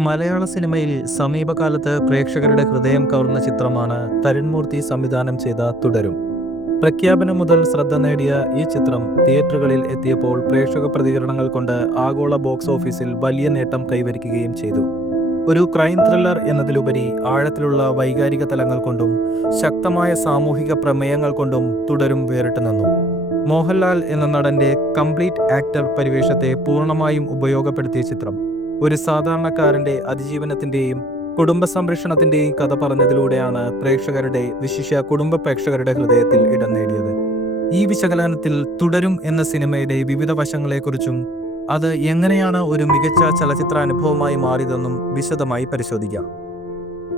മലയാള സിനിമയിൽ സമീപകാലത്ത് പ്രേക്ഷകരുടെ ഹൃദയം കവർന്ന ചിത്രമാണ് തരുൺ മൂർത്തി സംവിധാനം ചെയ്ത തുടരും. പ്രഖ്യാപനം മുതൽ ശ്രദ്ധ നേടിയ ഈ ചിത്രം തിയേറ്ററുകളിൽ എത്തിയപ്പോൾ പ്രേക്ഷക പ്രതികരണങ്ങൾ കൊണ്ട് ആഗോള ബോക്സ് ഓഫീസിൽ വലിയ നേട്ടം കൈവരിക്കുകയും ചെയ്തു. ഒരു ക്രൈം ത്രില്ലർ എന്നതിലുപരി ആഴത്തിലുള്ള വൈകാരിക തലങ്ങൾ കൊണ്ടും ശക്തമായ സാമൂഹിക പ്രമേയങ്ങൾ കൊണ്ടും തുടരും വേറിട്ട് നിന്നു. മോഹൻലാൽ എന്ന നടന്റെ കംപ്ലീറ്റ് ആക്ടർ പരിവേഷത്തെ പൂർണ്ണമായും ഉപയോഗപ്പെടുത്തിയ ചിത്രം ഒരു സാധാരണക്കാരന്റെ അതിജീവനത്തിന്റെയും കുടുംബ സംരക്ഷണത്തിന്റെയും കഥ പറഞ്ഞതിലൂടെയാണ് പ്രേക്ഷകരുടെ, വിശിഷ്യ കുടുംബ പ്രേക്ഷകരുടെ ഹൃദയത്തിൽ ഇടം നേടിയത്. ഈ വിശകലനത്തിൽ തുടരും എന്ന സിനിമയുടെ വിവിധ വശങ്ങളെക്കുറിച്ചും അത് എങ്ങനെയാണ് ഒരു മികച്ച ചലച്ചിത്രാനുഭവമായി മാറിയതെന്നും വിശദമായി പരിശോധിക്കാം.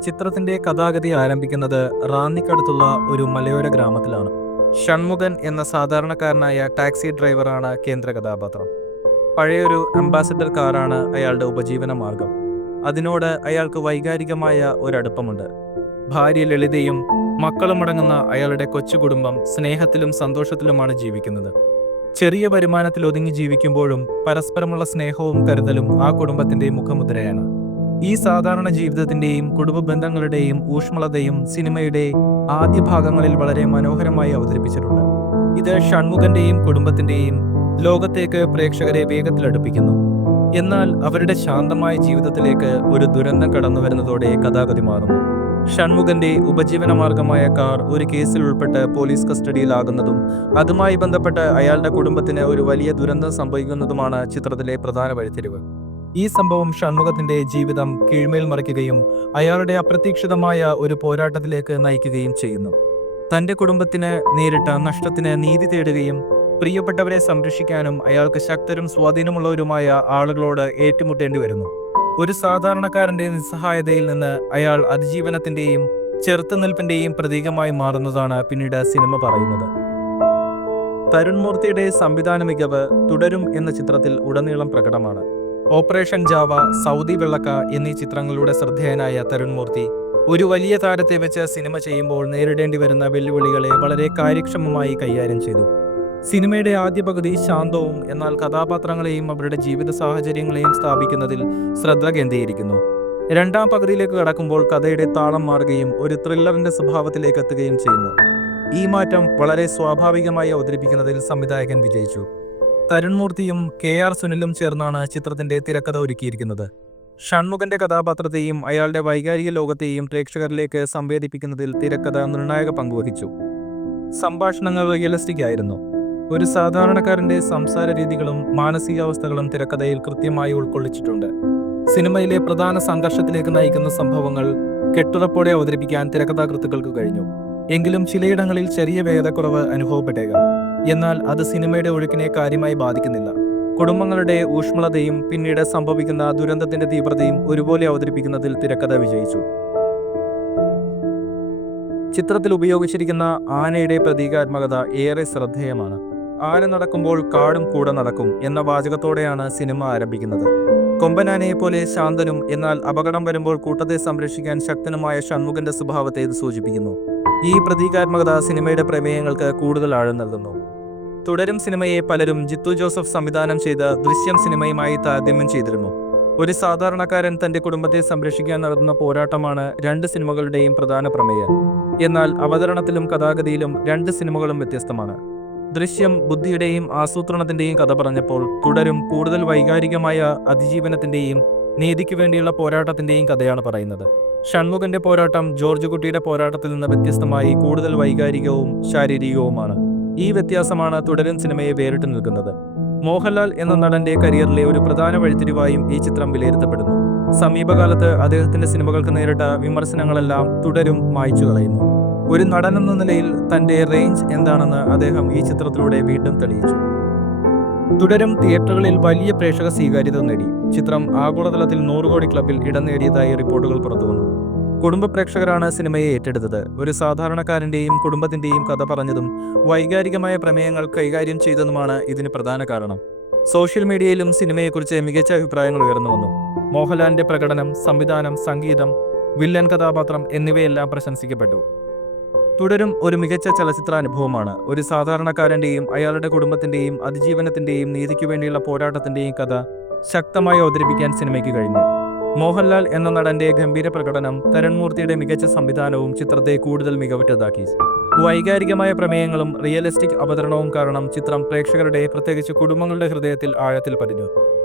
ചിത്രത്തിന്റെ കഥാഗതി ആരംഭിക്കുന്നത് റാന്നിക്കടുത്തുള്ള ഒരു മലയോര ഗ്രാമത്തിലാണ്. ഷൺമുഖൻ എന്ന സാധാരണക്കാരനായ ടാക്സി ഡ്രൈവറാണ് കേന്ദ്ര കഥാപാത്രം. പഴയൊരു അംബാസഡർ കാറാണ് അയാളുടെ ഉപജീവന മാർഗം. അതിനോട് അയാൾക്ക് വൈകാരികമായ ഒരടുപ്പമുണ്ട്. ഭാര്യ ലളിതയും മക്കളുമടങ്ങുന്ന അയാളുടെ കൊച്ചു കുടുംബം സ്നേഹത്തിലും സന്തോഷത്തിലുമാണ് ജീവിക്കുന്നത്. ചെറിയ വരുമാനത്തിൽ ഒതുങ്ങി ജീവിക്കുമ്പോഴും പരസ്പരമുള്ള സ്നേഹവും കരുതലും ആ കുടുംബത്തിന്റെ മുഖമുദ്രയാണ്. ഈ സാധാരണ ജീവിതത്തിന്റെയും കുടുംബ ബന്ധങ്ങളുടെയും ഊഷ്മളതയും സിനിമയുടെ ആദ്യ ഭാഗങ്ങളിൽ വളരെ മനോഹരമായി അവതരിപ്പിച്ചിട്ടുണ്ട്. ഇത് ഷൺമുഖന്റെയും കുടുംബത്തിന്റെയും ലോകത്തേക്ക് പ്രേക്ഷകരെ വേഗത്തിലടുപ്പിക്കുന്നു. എന്നാൽ അവരുടെ ശാന്തമായ ജീവിതത്തിലേക്ക് ഒരു ദുരന്തം കടന്നു വരുന്നതോടെ കഥാഗതി മാറുന്നു. ഷൺമുഖന്റെ ഉപജീവന മാർഗമായ കാർ ഒരു കേസിൽ ഉൾപ്പെട്ട് പോലീസ് കസ്റ്റഡിയിലാകുന്നതും അതുമായി ബന്ധപ്പെട്ട് അയാളുടെ കുടുംബത്തിന് ഒരു വലിയ ദുരന്തം സംഭവിക്കുന്നതുമാണ് ചിത്രത്തിലെ പ്രധാന വഴിത്തിരിവ്. ഈ സംഭവം ഷൺമുഖത്തിന്റെ ജീവിതം കീഴ്മേൽ മറിക്കുകയും അയാളുടെ അപ്രതീക്ഷിതമായ ഒരു പോരാട്ടത്തിലേക്ക് നയിക്കുകയും ചെയ്യുന്നു. തന്റെ കുടുംബത്തിന് നേരിട്ട നഷ്ടത്തിന് നീതി തേടുകയും പ്രിയപ്പെട്ടവരെ സംരക്ഷിക്കാനും അയാൾക്ക് ശക്തരും സ്വാധീനമുള്ളവരുമായ ആളുകളോട് ഏറ്റുമുട്ടേണ്ടി വരുന്നു. ഒരു സാധാരണക്കാരന്റെ നിസ്സഹായതയിൽ നിന്ന് അയാൾ അതിജീവനത്തിന്റെയും ചെറുത്തുനിൽപ്പിന്റെയും പ്രതീകമായി മാറുന്നതാണ് പിന്നീട് സിനിമ പറയുന്നത്. തരുൺ മൂർത്തിയുടെ സംവിധാന മികവ് തുടരും എന്ന ചിത്രത്തിൽ ഉടനീളം പ്രകടമാണ്. ഓപ്പറേഷൻ ജാവ, സൗദി വെള്ളക്ക എന്നീ ചിത്രങ്ങളിലൂടെ ശ്രദ്ധേയനായ തരുൺ മൂർത്തി ഒരു വലിയ താരത്തെ വെച്ച് സിനിമ ചെയ്യുമ്പോൾ നേരിടേണ്ടി വരുന്ന വെല്ലുവിളികളെ വളരെ കാര്യക്ഷമമായി കൈകാര്യം ചെയ്തു. സിനിമയുടെ ആദ്യ പകുതി ശാന്തവും എന്നാൽ കഥാപാത്രങ്ങളെയും അവരുടെ ജീവിത സാഹചര്യങ്ങളെയും സ്ഥാപിക്കുന്നതിൽ ശ്രദ്ധ കേന്ദ്രീകരിക്കുന്നു. രണ്ടാം പകുതിയിലേക്ക് കടക്കുമ്പോൾ കഥയുടെ താളം മാറുകയും ഒരു ത്രില്ലറിന്റെ സ്വഭാവത്തിലേക്ക് എത്തുകയും ചെയ്യുന്നു. ഈ മാറ്റം വളരെ സ്വാഭാവികമായി അവതരിപ്പിക്കുന്നതിൽ സംവിധായകൻ വിജയിച്ചു. തരുൺ മൂർത്തിയും KR സുനിലും ചേർന്നാണ് ചിത്രത്തിന്റെ തിരക്കഥ ഒരുക്കിയിരിക്കുന്നത്. ഷൺമുഖന്റെ കഥാപാത്രത്തെയും അയാളുടെ വൈകാരിക ലോകത്തെയും പ്രേക്ഷകരിലേക്ക് സംവേദിപ്പിക്കുന്നതിൽ തിരക്കഥ നിർണായക പങ്കുവഹിച്ചു. സംഭാഷണങ്ങൾ റിയലിസ്റ്റിക് ആയിരുന്നു. ഒരു സാധാരണക്കാരന്റെ സംസാര രീതികളും മാനസികാവസ്ഥകളും തിരക്കഥയിൽ കൃത്യമായി ഉൾക്കൊള്ളിച്ചിട്ടുണ്ട്. സിനിമയിലെ പ്രധാന സംഘർഷത്തിലേക്ക് നയിക്കുന്ന സംഭവങ്ങൾ കെട്ടുറപ്പോടെ അവതരിപ്പിക്കാൻ തിരക്കഥാകൃത്തുക്കൾക്ക് കഴിഞ്ഞു. എങ്കിലും ചിലയിടങ്ങളിൽ ചെറിയ വേഗതക്കുറവ് അനുഭവപ്പെട്ടേക്കാം. എന്നാൽ അത് സിനിമയുടെ ഒഴുക്കിനെ കാര്യമായി ബാധിക്കുന്നില്ല. കുടുംബങ്ങളുടെ ഊഷ്മളതയും പിന്നീട് സംഭവിക്കുന്ന ദുരന്തത്തിന്റെ തീവ്രതയും ഒരുപോലെ അവതരിപ്പിക്കുന്നതിൽ തിരക്കഥ വിജയിച്ചു. ചിത്രത്തിൽ ഉപയോഗിച്ചിരിക്കുന്ന ആനയുടെ പ്രതീകാത്മകത ഏറെ ശ്രദ്ധേയമാണ്. ആന നടക്കുമ്പോൾ കാടും കൂടെ നടക്കും എന്ന വാചകത്തോടെയാണ് സിനിമ ആരംഭിക്കുന്നത്. കൊമ്പനാനയെ പോലെ ശാന്തനും എന്നാൽ അപകടം വരുമ്പോൾ കൂട്ടത്തെ സംരക്ഷിക്കാൻ ശക്തനുമായ ഷൺമുഖന്റെ സ്വഭാവത്തെ ഇത് സൂചിപ്പിക്കുന്നു. ഈ പ്രതീകാത്മകത സിനിമയുടെ പ്രമേയങ്ങൾക്ക് കൂടുതൽ ആഴം നൽകുന്നു. തുടരും സിനിമയെ പലരും ജിത്തു ജോസഫ് സംവിധാനം ചെയ്ത ദൃശ്യം സിനിമയുമായി താരതമ്യം ചെയ്തിരുന്നു. ഒരു സാധാരണക്കാരൻ തന്റെ കുടുംബത്തെ സംരക്ഷിക്കാൻ നടത്തുന്ന പോരാട്ടമാണ് രണ്ട് സിനിമകളുടെയും പ്രധാന പ്രമേയം. എന്നാൽ അവതരണത്തിലും കഥാഗതിയിലും രണ്ട് സിനിമകളും വ്യത്യസ്തമാണ്. ദൃശ്യം ബുദ്ധിയുടെയും ആസൂത്രണത്തിന്റെയും കഥ പറഞ്ഞപ്പോൾ തുടരും കൂടുതൽ വൈകാരികമായ അതിജീവനത്തിന്റെയും നീതിക്ക് വേണ്ടിയുള്ള പോരാട്ടത്തിന്റെയും കഥയാണ് പറയുന്നത്. ഷൺമുഖന്റെ പോരാട്ടം ജോർജ് കുട്ടിയുടെ പോരാട്ടത്തിൽ നിന്ന് വ്യത്യസ്തമായി കൂടുതൽ വൈകാരികവും ശാരീരികവുമാണ്. ഈ വ്യത്യാസമാണ് തുടരും സിനിമയെ വേറിട്ട് നിൽക്കുന്നത്. മോഹൻലാൽ എന്ന നടന്റെ കരിയറിലെ ഒരു പ്രധാന വഴിത്തിരിവായും ഈ ചിത്രം വിലയിരുത്തപ്പെടുന്നു. സമീപകാലത്ത് അദ്ദേഹത്തിന്റെ സിനിമകൾക്ക് നേരിട്ട വിമർശനങ്ങളെല്ലാം തുടരും മായ്ച്ചു കളയുന്നു. ഒരു നടനെന്ന നിലയിൽ തന്റെ റേഞ്ച് എന്താണെന്ന് അദ്ദേഹം ഈ ചിത്രത്തിലൂടെ വീണ്ടും തെളിയിച്ചു. തുടരും തിയേറ്ററുകളിൽ വലിയ പ്രേക്ഷക സ്വീകാര്യത നേടി. ചിത്രം ആഗോളതലത്തിൽ 100 കോടി ക്ലബിൽ ഇടം നേടിയതായി റിപ്പോർട്ടുകൾ പുറത്തുവന്നു. കുടുംബ പ്രേക്ഷകരാണ് സിനിമയെ ഏറ്റെടുത്തത്. ഒരു സാധാരണക്കാരന്റെയും കുടുംബത്തിന്റെയും കഥ പറഞ്ഞതും വൈകാരികമായ പ്രമേയങ്ങൾ കൈകാര്യം ചെയ്തതുമാണ് ഇതിന് പ്രധാന കാരണം. സോഷ്യൽ മീഡിയയിലും സിനിമയെക്കുറിച്ച് മികച്ച അഭിപ്രായങ്ങൾ ഉയർന്നു വന്നു. മോഹൻലാലിന്റെ പ്രകടനം, സംവിധാനം, സംഗീതം, വില്ലൻ കഥാപാത്രം എന്നിവയെല്ലാം പ്രശംസിക്കപ്പെട്ടു. തുടരും ഒരു മികച്ച ചലച്ചിത്രാനുഭവമാണ്. ഒരു സാധാരണക്കാരന്റെയും അയാളുടെ കുടുംബത്തിന്റെയും അതിജീവനത്തിന്റെയും നീതിക്കു വേണ്ടിയുള്ള പോരാട്ടത്തിന്റെയും കഥ ശക്തമായി അവതരിപ്പിക്കാൻ സിനിമയ്ക്ക് കഴിഞ്ഞു. മോഹൻലാൽ എന്ന നടന്റെ ഗംഭീര പ്രകടനം, തരൺമൂർത്തിയുടെ മികച്ച സംവിധാനവും ചിത്രത്തെ കൂടുതൽ മികവുറ്റതാക്കി. വൈകാരികമായ പ്രമേയങ്ങളും റിയലിസ്റ്റിക് അവതരണവും കാരണം ചിത്രം പ്രേക്ഷകരുടെ, പ്രത്യേകിച്ച് കുടുംബങ്ങളുടെ ഹൃദയത്തിൽ ആഴത്തിൽ പതിഞ്ഞു.